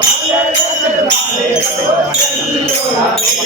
Hallelujah.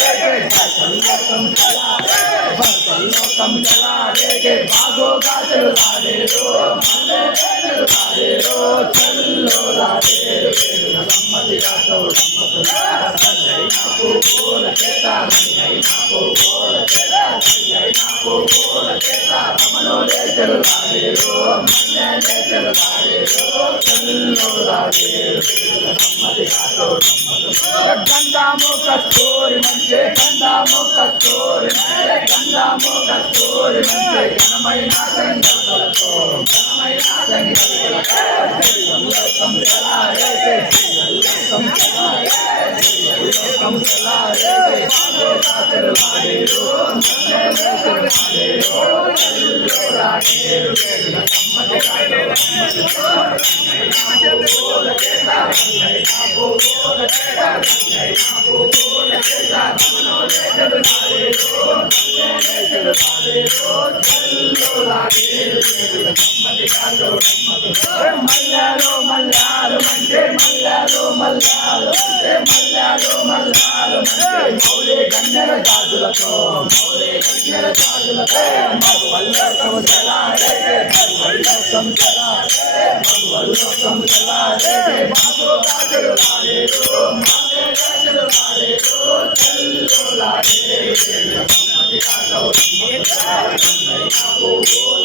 Hey! మంచి కుంకో మాగే బోలి మంచి గురుతైన విరుజాజులతో గురుతైన విరుజాజులతో సల్లతం చలా రేగే సల్లతం చలా సల్లతం చలా రేగే బాగో గాజలు లాడేరో మల్లె గాజలు లాడేరో చల్లో లాడేరో సమ్మతి గాతో సమ్మతి నాకు పూల చేత నాకు పూల చేత నాకు పూల చేత రమణో లేచలు లాడేరో మల్లె లేచలు లాడేరో చల్లో లాడేరో సమ్మతి గాతో గంధాము కస్తూరి మంచి గంధాము కస్తూరి ఘనమైన సంగతులతో ఘనమైన సంగతులతో మల్లారో మల్లారో బాగోదాసులు మల్ల మల్లెలు లాడేరు చల్లు లాడేరు సమ్మతి కాడో పూల మల్లాలు మల్లాలు మల్లాలు. మంటే మౌలే జాజులతో మౌలే గన్నెల జాజులతో. మగవల్లకం చలాడే మగవల్లకం చలాడే మగవల్లకం చలాడే మాతో గాజులు లాడేరు మాతో గాజులు లాడేరు చల్లు లాడేరు సమ్మతి కాదో నాకు పూల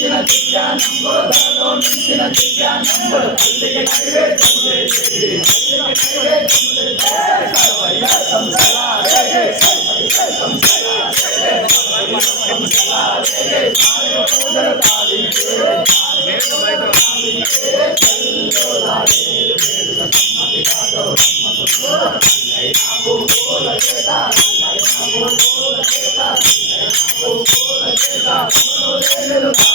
పాడేరు పాటలు పాడేరు చల్లు లాడేరు సమ్మతి కాదో నాకు పూల చేత నాకు పూల చేత నాకు పూల చేత అమలో చేతలు లాడేరు చేతలు లాడేరు చల్లు లాడేరు సమ్మతి కాదో తనలో మించిన దివ్యానంబులు తనలో మించిన దివ్యానంబులు తనలో మించిన దివ్యానంబులు తల్లికి నైవేద్యం చేసి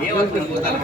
ఏ వస్తుంది కాదో